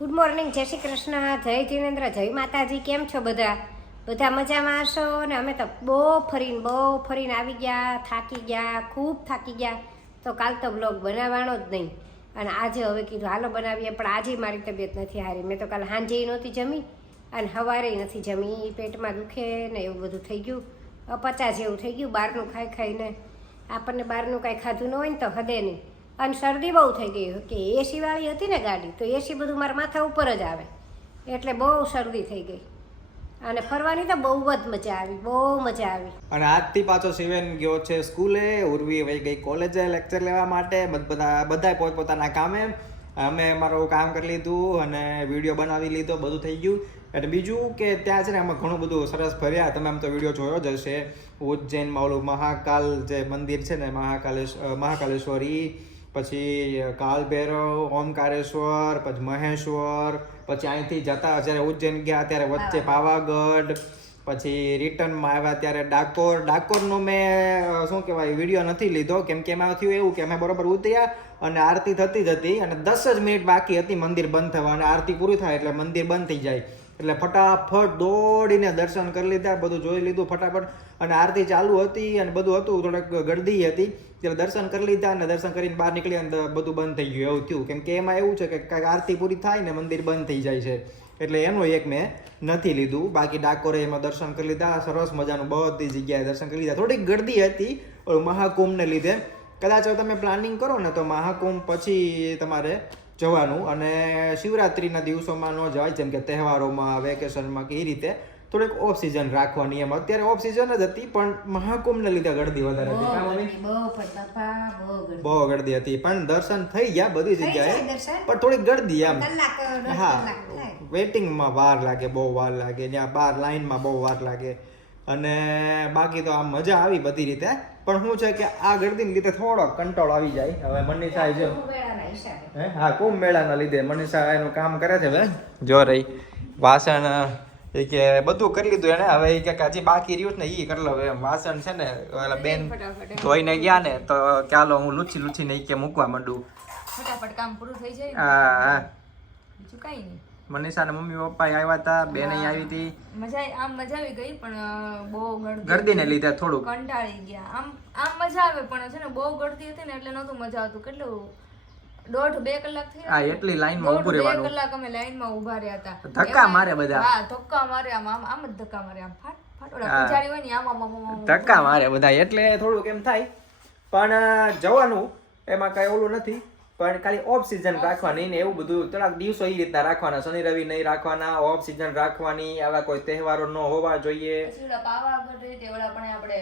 Good morning, જય શ્રી કૃષ્ણ, જય જીનેન્દ્ર, જય માતાજી. કેમ છો બધા મજામાં હશો ને? અમે તો બહુ ફરીને આવી ગયા, થાકી ગયા, ખૂબ થાકી ગયા. તો કાલ તો બ્લોગ બનાવવાનો જ નહીં અને આજે હવે કીધું હાલો બનાવીએ. પણ આજે મારી તબિયત નથી હારી. મેં તો કાલ સાંજે નહોતી જમી અને સવારે નથી જમી. પેટમાં દુખે ને એવું બધું થઈ ગયું, અપચા જેવું થઈ ગયું. બહારનું ખાઈને આપણને બહારનું કાંઈ ખાધું ન હોય ને તો હદે નહીં. અને શરદી બહુ થઈ ગઈ કે એસીવાળી હતી ને ગાડી, તો એસી બધું મારા માથા ઉપર જ આવે એટલે બહુ શરદી થઈ ગઈ. અને ફરવાની તો બહુ જ મજા આવી. અને આજથી પાછો શિવેન ગયો છે સ્કૂલે, ઉર્વી વહી ગઈ કોલેજે લેક્ચર લેવા માટે. બધા પોતપોતાના કામે. અમે અમારું કામ કરી લીધું અને વિડીયો બનાવી લીધો, બધું થઈ ગયું. એટલે બીજું કે ત્યાં છે ને અમે ઘણું બધું સરસ ફર્યા. તમે આમ તો વિડીયો જોયો જ હશે. ઉજ્જૈનમાં ઓલું મહાકાલ જે મંદિર છે ને, મહાકાલેશ્વરી, પછી કાલભૈરવ, ઓમકારેશ્વર, પછી મહેશ્વર, પછી અહીંથી જતા જ્યારે ઉજ્જૈન ગયા ત્યારે વચ્ચે પાવાગઢ, પછી રિટર્નમાં આવ્યા ત્યારે ડાકોરનો મેં શું કહેવાય વિડીયો નથી લીધો, કેમ કે એમાં થયું એવું કે અમે બરોબર ઉતર્યા અને આરતી થતી જ હતી અને 10 જ મિનિટ બાકી હતી મંદિર બંધ થવા. અને આરતી પૂરી થાય એટલે મંદિર બંધ થઈ જાય એટલે ફટાફટ દોડીને દર્શન કરી લીધા, બધું જોઈ લીધું ફટાફટ. અને આરતી ચાલુ હતી અને બધું હતું, થોડીક ગળદી હતી એટલે દર્શન કરી લીધા અને દર્શન કરીને બહાર નીકળી અને બધું બંધ થઈ ગયું. એવું થયું કેમ કે એમાં એવું છે કે આરતી પૂરી થાય ને મંદિર બંધ થઈ જાય છે એટલે એનું એક મેં નથી લીધું. બાકી ડાકોરે એમાં દર્શન કરી લીધા, સરસ મજાનું બધી જગ્યાએ દર્શન કરી લીધા. થોડીક ગળદી હતી મહાકુંભને લીધે. કદાચ તમે પ્લાનિંગ કરો ને તો મહાકુંભ પછી તમારે જવાનું, અને શિવરાત્રિના દિવસોમાં ન જવાય, જેમ કે તહેવારોમાં, વેકેશનમાં કે એ રીતે થોડીક ઓફ સિઝન રાખવાની. એમ અત્યારે ઓફ સિઝન જ હતી પણ મહાકુંભને લીધે ગળદી વધારે હતી, બહુ ગળદી હતી. પણ દર્શન થઈ ગયા બધી જગ્યાએ, પણ થોડીક ગળદી એમ. હા, વેટિંગમાં વાર લાગે, બહુ વાર લાગે, ત્યાં બહાર લાઈનમાં બહુ વાર લાગે. અને બાકી તો આમ મજા આવી બધી રીતે. પણ શું છે કે આ ગળદીને લીધે થોડો કંટ્રોલ આવી જાય. હવે મનીષા જો હા, કુંભ મેળાના લીધે મનીષા એનું કામ કરે છે. હવે જો રહી વાસણ એ કે બધું કરી લીધું એને. હવે એ કે હજી બાકી રહ્યું ને એ કરી લો. એમ વાસણ છે ને ઓલા બેન ધોઈને ગયા ને તો ચાલો હું લૂછીને એ કે મૂકવા માંડું, ફટાફટ કામ પૂરું થઈ જાય. હા, બીજું કઈ નહીં. મનીષાના મમ્મી પપ્પા આવ્યા હતા, બેન આવી હતી. મજા આવી ગઈ પણ બહુ ગળદીને લીધે થોડું કંટાળી ગયા. આમ મજા આવે પણ છે ને બહુ ગળદી હતી ને એટલે નહોતું મજા આવતું. કેટલું 1.5-2 કલાક થઈ હા, એટલી લાઈનમાં ઊભું રહેવાનું. 2 કલાક અમે લાઈનમાં ઊભા રહ્યા હતા. ધક્કા મારે બધા. હા, ધક્કા મારે, આમ જ ધક્કા મારે, આમ ફાટ ઓલા પૂજારી હોય ને આમ ધક્કા મારે બધા એટલે થોડુંક એમ થાય. પણ જવાનું એમાં કઈ ઓલું નથી, પણ ખાલી ઓફ સિઝન રાખવાની ને એવું બધું. થોડાક દિવસો એ રીતના રાખવાના, શનિ રવિ નહીં રાખવાના, ઓફ સિઝન રાખવાની. આવા કોઈ તહેવારો ન હોવા જોઈએ. પાવાગઢ રીતે ઓલા પણ આપણે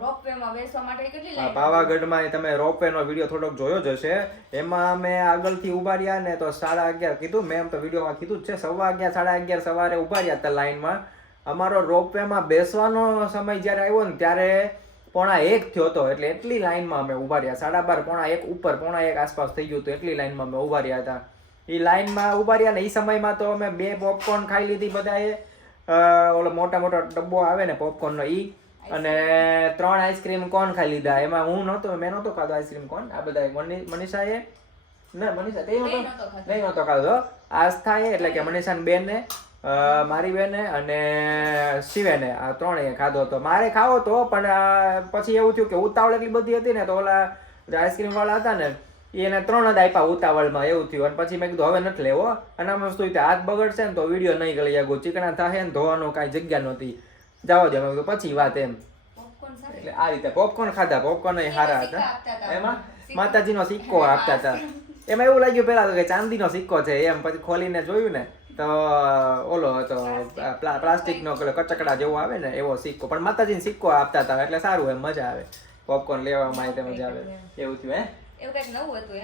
રોપવેમાં બેસવા માટે કેટલી લાઈન. પાવાગઢમાં તમે રોપવે નો વિડીયો થોડોક જોયો જ હશે. એમાં અમે આગળથી ઉભા રહ્યા ને તો 11:30 કીધું મેં, એમ તો વિડીયોમાં કીધું જ છે, 11:15 11:30 સવારે ઉભા રહ્યા હતા લાઈનમાં. અમારો રોપવેમાં બેસવાનો સમય જ્યારે આવ્યો ને ત્યારે 1:45 થયો હતો. એટલે એટલી લાઈનમાં અમે ઉભા રહ્યા. 12:30 1:45 ઉપર 1:45 આસપાસ થઈ ગયું હતું. એટલી લાઈનમાં અમે ઉભા રહ્યા હતા. એ લાઈનમાં ઉભા રહ્યા ને એ સમયમાં તો અમે 2 પોપકોર્ન ખાઈ લીધી બધાએ. ઓલો મોટા ડબ્બો આવે ને પોપકોર્નનો ઈ, અને 3 આઈસ્ક્રીમ કોન ખાઈ લીધા. એમાં હું મેં નહોતો ખાધો આઈસ્ક્રીમ કોન. આ બધા મનીષાએ નહોતો ખાધો. આસ્થાએ એટલે કે મનીષાની બેને, મારી બેને અને શિવેને, આ 3એ ખાધો હતો. મારે ખાવો હતો પણ પછી એવું થયું કે ઉતાવળ એટલી બધી હતી ને તો ઓલા આઈસ્ક્રીમ વાળા હતા ને એને 3 જ આપ્યા ઉતાવળમાં. એવું થયું અને પછી મેં કીધું હવે નથી લેવો. અને આમ વસ્તુ હાથ બગડશે ને તો વિડીયો નહીં કરી આગો, ચીકણા થાય ને ધોવાનો કાંઈ જગ્યા નહોતી. જવા દે મેં કીધું પછી વાત એમ. એટલે આ રીતે પોપકોર્ન ખાધા. પોપકોર્ન એ સારા હતા. એમાં માતાજીનો સિક્કો આપતા હતા. એમાં એવું લાગ્યું પેલા તો કે ચાંદીનો સિક્કો છે એમ. પછી ખોલીને જોયું ને તો ઓલો હતો પ્લાસ્ટિકનો કચકડા જેવો આવે ને એવો સિક્કો. પણ માતાજીનો સિક્કો આપતા હતા એટલે સારું, એમ મજા આવે. પોપકોર્ન લેવામાં મજા આવે. એવું થયું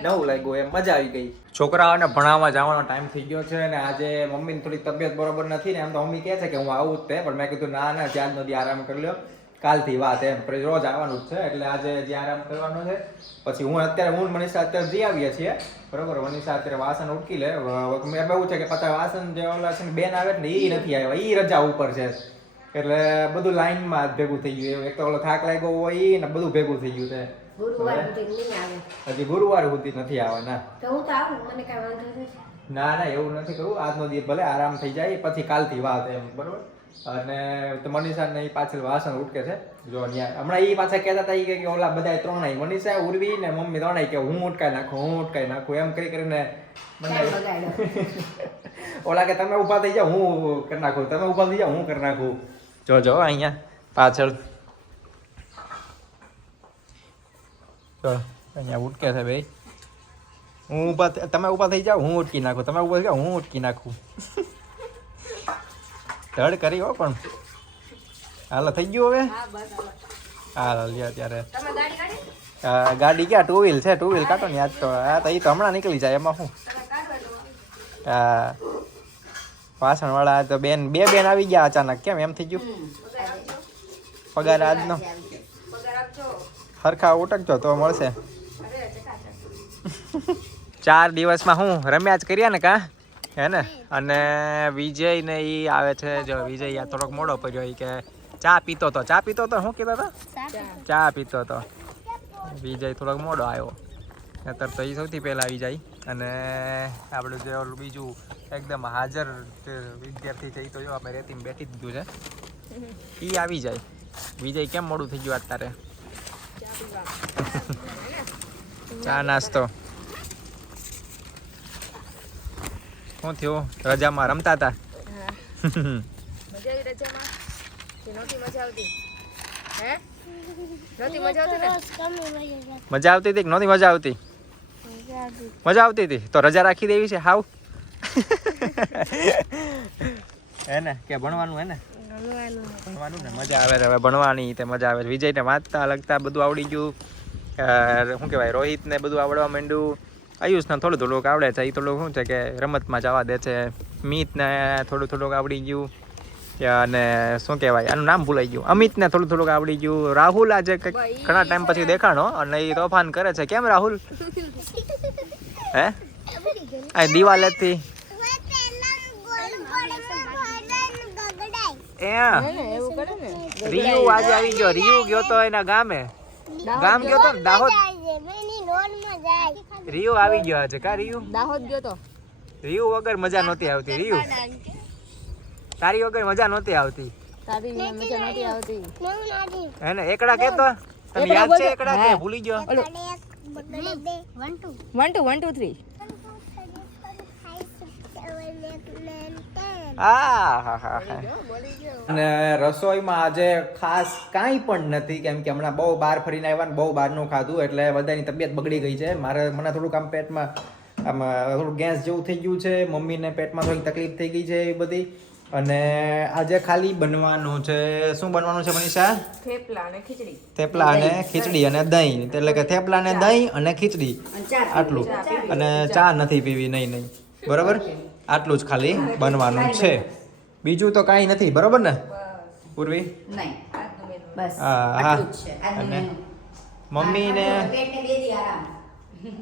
નવું લાગ્યું, એમ મજા આવી ગઈ. છોકરાઓને ભણાવવા જવાનો ટાઈમ થઈ ગયો છે અને આજે મમ્મીની થોડી તબિયત બરોબર નથી ને. એમ તો મમ્મી કહે છે કે હું આવું જ તે, પણ મેં કીધું ના ત્યાં જ નથી, આરામ કરી લ્યો, કાલથી વાત એમ. રોજ આવવાનું જ છે એટલે આજે જે આરામ કરવાનો છે. પછી હું મનીષા અત્યારે જઈ આવીએ છીએ બરોબર. મનીષા અત્યારે વાસણ ઉટકી લે. મેં એવું છે કે પાછા વાસણ જે ઓલા છે ને બેન આવે ને એ નથી આવ્યા, એ રજા ઉપર છે એટલે બધું લાઈનમાં જ ભેગું થઈ ગયું. એક તો ઓલો થાક લાગ્યો હોય ને બધું ભેગું થઈ ગયું છે. ગુરુવાર સુધી નહીં આવે, હજી ગુરુવાર સુધી નથી આવવાના. તો હું તો આવું, મને કાંઈ વાંધો નથી. ના ના એવું નથી કરવું, આજનો દિવસ ભલે આરામ થઈ જાય પછી કાલથી વાત એમ, બરોબર. અને તો મનીષા ને પાછળ વાસણ ઉટકે છે જો અહીંયા. હમણાં એ પાછા કહેતા હતા ઈ કે ઓલા બધા ત્રણેય મનીષા, ઉર્વી ને મમ્મી ત્રણેય કે હું ઉટકાઈ નાખું એમ કરીને ઓલા કે તમે ઊભા થઈ જાઓ હું કરી નાખું, તમે ઊભા થઈ જાઓ હું કરી નાખું. જો અહીંયા પાછળ જો અહીંયા ઉટકે છે ભાઈ. હું ઊભા તમે ઊભા થઈ જાઓ હું ઉટકી નાખું, તમે ઊભા થઈ જાઓ હું ઉટકી નાખું. ધડ કરી હો પણ હાલો થઈ ગયું હવે. હાલો લ્યો ત્યારે ગાડી ક્યાં ટુ વ્હીલ છે, ટુ વ્હીલ કાઢો ને આજ તો. હા તો એ તો હમણાં નીકળી જાય એમાં શું. હા વાસણ વાળા તો બેન બેન આવી ગયા અચાનક, કેમ એમ થઈ ગયું? પગાર આજનો હરખા ઉટકજો તો મળશે. 4 દિવસમાં હું રમ્યા જ કર્યા ને કા હે ને. અને વિજય ને ઈ આવે છે જો. વિજય આ થોડોક મોડો પડ્યો, ઈ કે ચા પીતો તો શું કીધો તો? ચા પીતો તો. વિજય થોડોક મોડો આવ્યો, નતર તો એ સૌથી પહેલા આવી જાય. અને આપણું જે ઓલું બીજું એકદમ હાજર વિદ્યાર્થી છે એ તો જો આપણે રેતીમાં બેઠી જ ગયું છે, એ આવી જાય. વિજય કેમ મોડું થઈ ગયું અત્યારે? ચા નાસ્તો શું થયું? રજામાં રમતા હતા? મજા આવતી હતી કે નહોતી મજા આવતી? મજા આવતી હતી તો રજા રાખી દેવી છે હાવ. હે ને કે ભણવાનું? હે ને ભણવાનું ને મજા આવે હવે ભણવાની તે મજા આવે. વિજયને વાંચતા લખતા બધું આવડી ગયું. શું કહેવાય, રોહિતને બધું આવડવા માંડ્યું. આયુષને થોડું થોડુંક આવડે છે, એ થોડુંક શું છે કે રમતમાં જવા દે છે. મિતને થોડુંક આવડી ગયું. અને શું કહેવાય આનું નામ ભૂલાઈ ગયું. અમિતને થોડુંક આવડી ગયું. રાહુલ આજે ઘણા ટાઈમ પછી દેખાણો અને એ તોફાન કરે છે. કેમ રાહુલ? હે આ દિવાલેથી રિયુ આજે આવી ગયો. રિયુ ગયો તો એના ગામ ગયો તો દાહોદ. રિયુ આવી ગયો આજે કા? રિયુ દાહોદ ગયો તો. રિયુ વગર મજા નહોતી આવતી. રિયુ તારી વગર મજા નહોતી આવતી. હે ને એકડા કેતો તને યાદ છે? એકડા કે ભૂલી ગયો? 1 2 1 2 3 અને રસોઈમાં આજે ખાસ કાંઈ પણ નથી, કેમ કે હમણાં બહુ બહાર ફરીને આવ્યા ને બહુ બહારનું ખાધું એટલે બધાની તબિયત બગડી ગઈ છે. મને થોડુંક આમ પેટમાં થોડું ગેસ જેવું થઈ ગયું છે. મમ્મીને પેટમાં થોડીક તકલીફ થઈ ગઈ છે એ બધી. અને આજે ખાલી બનવાનું છે. શું બનવાનું છે મનીષા? થેપલા અને ખીચડી અને દહીં. એટલે કે થેપલા અને દહીં અને ખીચડી આટલું. અને ચા નથી પીવી. નહીં બરાબર, આટલું જ ખાલી બનવાનું છે. બીજું તો કાંઈ નથી. બરોબર ને પૂર્વી? હા. અને મમ્મીને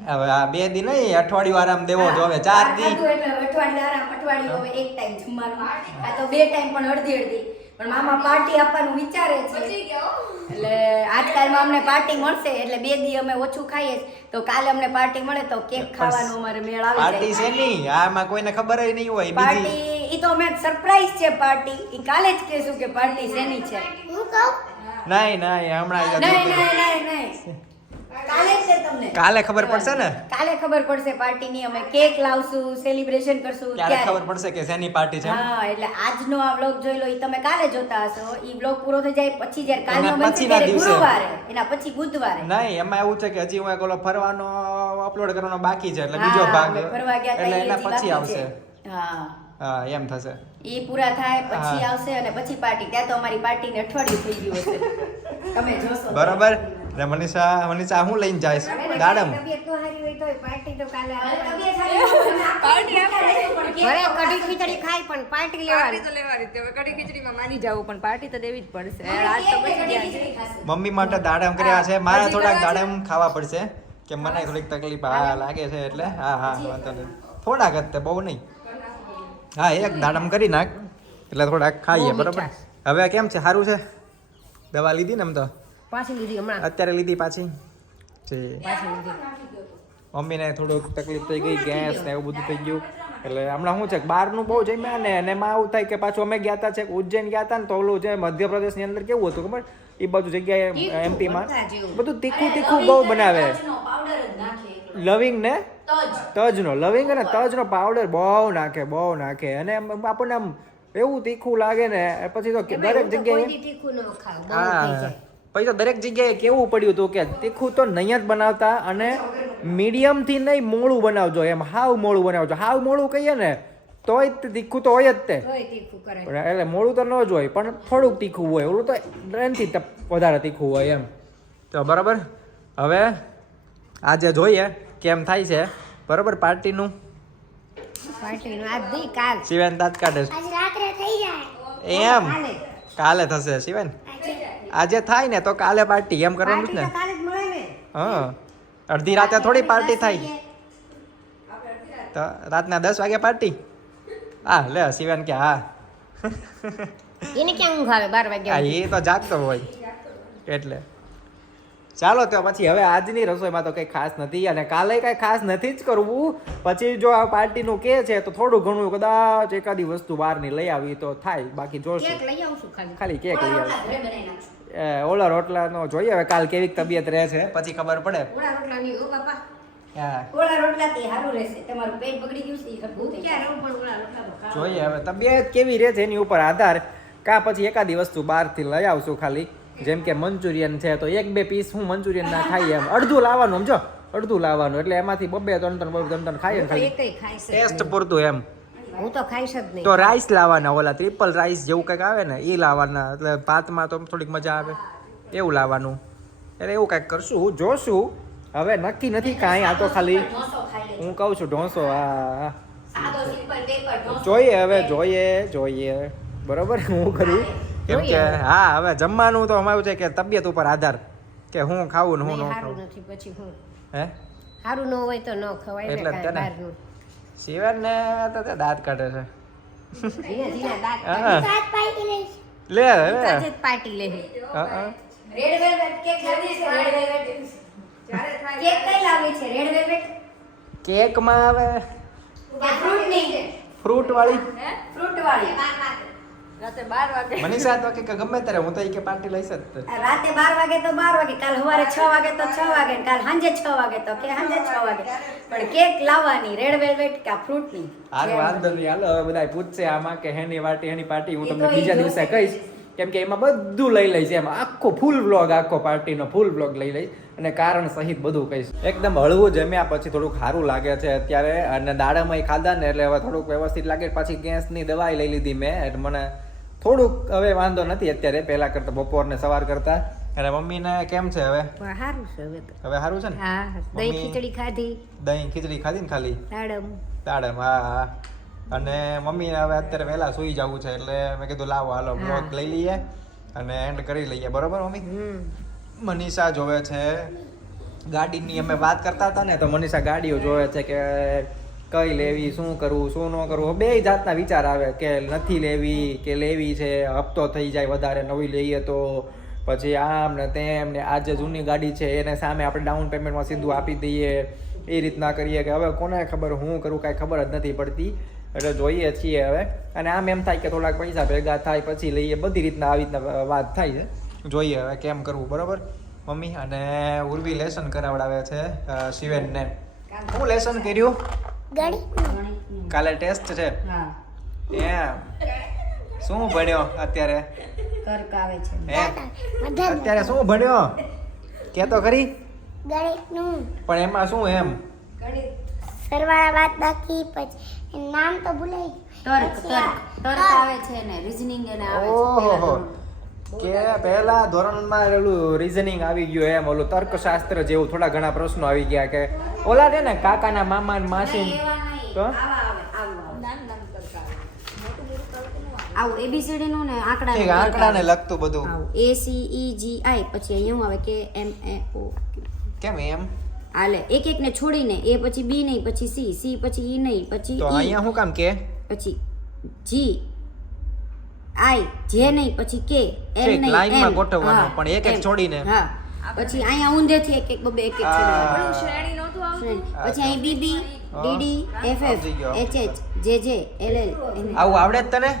હવે આ 2 દી નહીં, અઠવાડિયું આરામ દેવો જો. હવે 4 દી અઠવાડિયું હવે એક ટાઈમ જમવાનું, આ તો 2 ટાઈમ પણ અડધી પણ મામા પાર્ટી આપવાનું વિચારે છે. એટલે આજકાલમાં અમને પાર્ટી મળશે એટલે 2 દી અમે ઓછું ખાઈએ તો કાલે અમને પાર્ટી મળે તો કેક ખાવાનો અમારે મેળ આવી જાય. પાર્ટી છે નહીં આમાં કોઈને ખબર જ નહીં હોય. પાર્ટી ઈ તો અમે સરપ્રાઈઝ છે. પાર્ટી ઈ કાલે જ કહેશું કે પાર્ટી શેની છે. હું કહું નહીં હમણાં નહીં કાલે છે. તમને કાલે ખબર પડશે ને? કાલે ખબર પડશે પાર્ટીની. અમે કેક લાવશું, સેલિબ્રેશન કરશું. ત્યારે ખબર પડશે કે શેની પાર્ટી છે. હા એટલે આજનો આ વ્લોગ જોઈ લો, ઈ તમે કાલે જોતા હશો. ઈ વ્લોગ પૂરો થઈ જાય પછી જ્યારે કાલનો બનશે ત્યારે ગુરુવારે, એના પછી બુધવારે. નહીં એમાં એવું છે કે હજી હું એક ઓલો ફરવાનો અપલોડ કરવાનો બાકી છે એટલે બીજો ભાગ ફરવા ગયા એટલે એના પછી આવશે. હા એમ થશે. ઈ પૂરા થાય પછી આવશે અને પછી પાર્ટી. ત્યાં તો અમારી પાર્ટીને અઠવાડિયું થઈ ગયું હશે. તમે જોશો બરોબર. ને મનીષા હું લઈને જઈશ? દાડમ. તબિયત તો હારી હોય તો પાર્ટી તો કાલે આવે. તબિયત હારી હોય પાર્ટી ઘરે કઢી ખીચડી ખાય પણ પાર્ટી લેવાની તો લેવાની હવે કઢી ખીચડીમાં માની જાવ પણ પાર્ટી તો દેવી જ પડશે. આજ તો બચી ગયા છે. મમ્મી માટે દાડમ કર્યા છે. મારે થોડાક દાડમ ખાવા પડશે કે મને થોડીક તકલીફ લાગે છે એટલે. હા વાંધો નહીં. થોડાક જ, બહુ નહીં. હા એક દાડમ કરી નાખ એટલે થોડાક ખાઈએ. બરોબર. હવે કેમ છે? સારું છે? દવા લીધી ને? એમ તો પાછી લીધી હમણાં. અત્યારે લીધી પાછી છે. મમ્મીને થોડુંક તકલીફ થઈ ગઈ, ગેસ ને એવું બધું થઈ ગયું એટલે હમણાં શું છે કે બહારનું બહુ જમ્યા ને અને એમાં આવું થાય કે પાછું અમે ગયા હતા છે ઉજ્જૈન ગયા હતા ને તો ઓલું જે મધ્યપ્રદેશની અંદર કેવું હતું ખબર એ બાજુ જગ્યાએ એમપીમાં બધું તીખું બહુ બનાવે લવિંગ ને તજનો લવિંગ અને તજનો પાવડર બહુ નાખે અને આપણને આમ એવું તીખું લાગે ને પછી તો દરેક જગ્યાએ હા પછી તો દરેક જગ્યાએ કેવું પડ્યું હતું કે તીખું તો નહીં જ બનાવતા અને મીડિયમ થી નહીં મોળું બનાવજો એમ હાવ મોળું બનાવજો હાવ મોળું કહીએ ને તોય તીખું તો હોય જ તે એટલે મોળું તો ન જ હોય પણ થોડુંક તીખું હોય ઓલું તો એનાથી વધારે તીખું હોય એમ તો બરાબર હવે આજે જોઈએ કેમ થાય છે બરાબર પાર્ટીનું શિવેન દાંત કાઢે એમ કાલે થશે શિવેન આજે થાય ને તો કાલે પાર્ટી એમ કરવાનું જ ને હા અડધી રાતે થોડી પાર્ટી થાય તો રાતના 10 વાગે પાર્ટી હા લે શિવેન કે હા એને ક્યાં ઊંઘ આવે 12 વાગે હા એ તો જાગતો હોય એટલે ચાલો તો પછી હવે આજની રસોઈમાં તો કંઈ ખાસ નથી અને કાલે કંઈ ખાસ નથી જ કરવું પછી જો આ પાર્ટીનું કે છે તો થોડું ઘણું કદાચ એકાદી વસ્તુ બહારની લઈ આવી તો થાય બાકી જોશું ખાલી કેક લઈ આવું ઓલા રોટલાનો જોઈએ હવે કાલ કેવી તબિયત રહે છે પછી ખબર પડે જોઈએ હવે તબિયત કેવી રહે છે એની ઉપર આધાર કાં પછી એકાદી વસ્તુ બહારથી લઈ આવશું ખાલી જેમ કે મંચુરિયન છે તો 1-2 પીસ હું મંચુરિયન ના ખાઈએ એમ અડધું લાવવાનું સમજો અડધું લાવવાનું એટલે એમાંથી 2-3 ખાઈએ ને ખાલી ટેસ્ટ પૂરતું એમ હું તો ખાઈશ જ નહીં તો રાઈસ લાવવાના ઓલા ટ્રિપલ રાઈસ જેવું કંઈક આવે ને એ લાવવાના એટલે ભાતમાં તો થોડીક મજા આવે એવું લાવવાનું એટલે એવું કંઈક કરશું જોશું હવે નક્કી નથી કાંઈ આ તો ખાલી હું કહું છું ઢોસો હા જોઈએ બરોબર હું કરું કેમ કે હા હવે જમવાનું તો અમારું છે કે તબિયત ઉપર આધાર કે હું ખાવું ને હું ન ખાવું નથી પછી હું હે સારું ન હોય તો ન ખવાય એટલે જ તેને શિવન ને તો તે દાંત કાઢે છે લે પાર્ટી લે રેડ વેલ્વેટ કેક લાવી છે રેડ વેલ્વેટ કેક કઈ લાવી છે રેડ વેલ્વેટ કેક માં આવે ફ્રૂટ ની ફ્રૂટ વાળી ફ્રૂટ વાળી રાતે 12 વાગે મનીષા તો કે ગમે ત્યારે હું તો ઈ કે પાર્ટી લઈશ જ રાતે 12 વાગે તો 12 વાગે કાલ સવારે 6 વાગે તો 6 વાગે કાલ સાંજે 6 વાગે તો કે સાંજે 6 વાગે પણ કેક લાવવાની રેડ વેલ્વેટ કે ફ્રૂટ ની હાલ વાંધો નહીં હાલો હવે બધાય પૂછશે આમાં કે હેની પાર્ટી હું તમને બીજા દિવસે કહીશ કેમ કે એમાં બધું લઈ લઈશ એમાં આખો ફૂલ વ્લોગ આખો પાર્ટીનો ફૂલ વ્લોગ લઈ લઈશ અને કારણ સહિત બધું કહીશ એકદમ હળવું જમ્યા પછી થોડુંક સારું લાગે છે અત્યારે અને દાડામાં ખાધા ને એટલે હવે થોડુંક વ્યવસ્થિત લાગે પછી ગેસની દવાઈ લઈ લીધી મેં એટલે મને થોડુંક હવે વાંધો નથી અત્યારે પહેલા કરતા બપોર ને સવાર કરતા અને મમ્મીને કેમ છે હવે સારું છે હવે સારું છે ને હા દહીં ખીચડી ખાધી ને ખાલી દાડમ હા અને મમ્મી હવે અત્યારે વહેલા સુઈ જવું છે એટલે મેં કીધું લાવો હાલો બ્લોગ લઈ લઈએ અને એન્ડ કરી લઈએ બરોબર મમ્મી મનીષા જોવે છે ગાડીની અમે વાત કરતા હતા ને તો મનીષા ગાડીઓ જોવે છે કે કઈ લેવી શું કરવું શું ન કરવું બે જાતના વિચાર આવે કે નથી લેવી કે લેવી છે હપ્તો થઈ જાય વધારે નવી લઈએ તો પછી આમ ને તેમ ને આ જે જૂની ગાડી છે એને સામે આપણે ડાઉન પેમેન્ટમાં સીધું આપી દઈએ એ રીતના કરીએ કે હવે કોને ખબર હું કરું કાંઈ ખબર જ નથી પડતી એટલે જોઈએ છીએ હવે અને આમ એમ થાય કે થોડાક પૈસા ભેગા થાય પછી લઈએ બધી રીતના આવી રીતના વાત થાય છે જોઈએ હવે કેમ કરવું બરાબર મમ્મી અને ઉર્વી લેસન કરાવડાવે છે શિવેનને હું લેસન કર્યું કાલે ટેસ્ટ છે એમ શું ભણ્યો અત્યારે તર્ક આવે છે અત્યારે શું ભણ્યો કે તો ખરી ગણિતનું પણ એમાં શું એમ સરવાળા બાદ બાકી પછી નામ તો ભૂલાઈ તર્ક આવે છે ને રીઝનિંગ એને આવે ઓહો કે પહેલા ધોરણમાં પેલું રીઝનિંગ આવી ગયું એમ ઓલું તર્કશાસ્ત્ર જેવું થોડા ઘણા પ્રશ્નો આવી ગયા કે ઓલા છે ને કાકાના મામા ને માસી તો આવું એબીસીડી નું ને આંકડાને લગતું બધું ACEGI પછી અહીંયા આવે કે MAO કેમ એમ હાલે એક એક ને છોડીને એ પછી બી નહીં પછી સી પછી ઈ નહીં પછી તો અહીંયા શું કામ કે પછી જી આઈ જે નહીં પછી કે એલ નહીં લાઈનમાં ગોઠવવાનું પણ એક એક છોડીને હા પછી અહીંયા ઊંધેથી એક એક બબે એક એક છોડીને શ્રેણી નહોતું આવતું પછી અહીં BB DD FF HH જે એલ એલ આવું આવડે જ તને?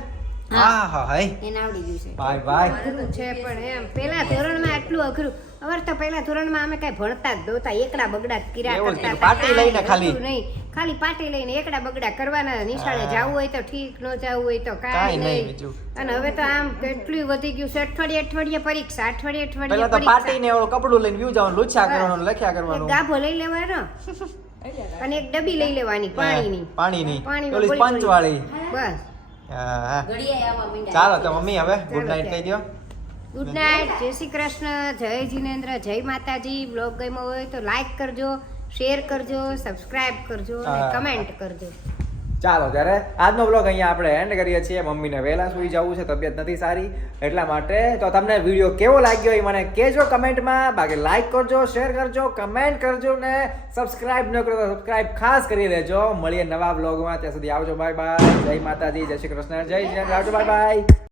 હા હા હાય એને આવડી ગયું છે. ભાઈ ભાઈ અઘરું છે પણ એમ પેલા ધોરણમાં આટલું અઘરું. અમારે તો પેલા ધોરણમાં અમે કઈ ભણતા જ નહોતા, એકડા બગડા જ કર્યા એવું જ કરતા કીધું. હતા. પાટી લઈને કાંઈ ખાલી. હતું નહીં. ખાલી પાટી લઈને એકડા બગડા કરવાના. નિશાળે જવું હોય તો ઠીક, ન જવું હોય તો કાંઈ કાંઈ નહીં નહીં. બીજું. અને હવે તો આમ કેટલું વધી ગયું છે. અઠવાડિયે પરીક્ષા, અઠવાડિયે પેલા તો પરીક્ષા. પાટી ને ઓલું કપડું લઈને વ્યુ જવાનું, લુચ્છા કરવાનું, લખ્યા એક કરવાનું. ગાભો લઈ લેવાનો અને એક ડબ્બી લઈ લેવાની પાણીની. પાણીની પાણીમાં ઓલી ગોળી સ્પંચ વાળી. બસ. હા હા. ઘડિયાએ આવવા માંડ્યા. ચાલો તો મમ્મી હવે ગુડ નાઇટ કહી દો. ગુડ નાઇટ, જય શ્રી કૃષ્ણ, જય જીનેન્દ્ર, જય માતાજી. બ્લોગ ગમ્યો હોય તો લાઈક કરજો, શેર કરજો, સબસ્ક્રાઇબ કરજો અને હા. કમેન્ટ કરજો. ચાલો ત્યારે આજનો બ્લોગ અહીંયા આપણે એન્ડ કરીએ છીએ. મમ્મીને વહેલા સુઈ જવું છે, તબિયત નથી સારી એટલા માટે. તો તમને વિડીયો કેવો લાગ્યો એ મને કહેજો કમેન્ટમાં. બાકી લાઈક કરજો, શેર કરજો, કમેન્ટ કરજો ને સબસ્ક્રાઇબ ન કરો તો સબસ્ક્રાઇબ ખાસ કરી દેજો. મળીએ નવા બ્લોગમાં, ત્યાં સુધી આવજો, બાય બાય. જય માતાજી, જય શ્રી કૃષ્ણ, જય જય આવજો, બાય બાય.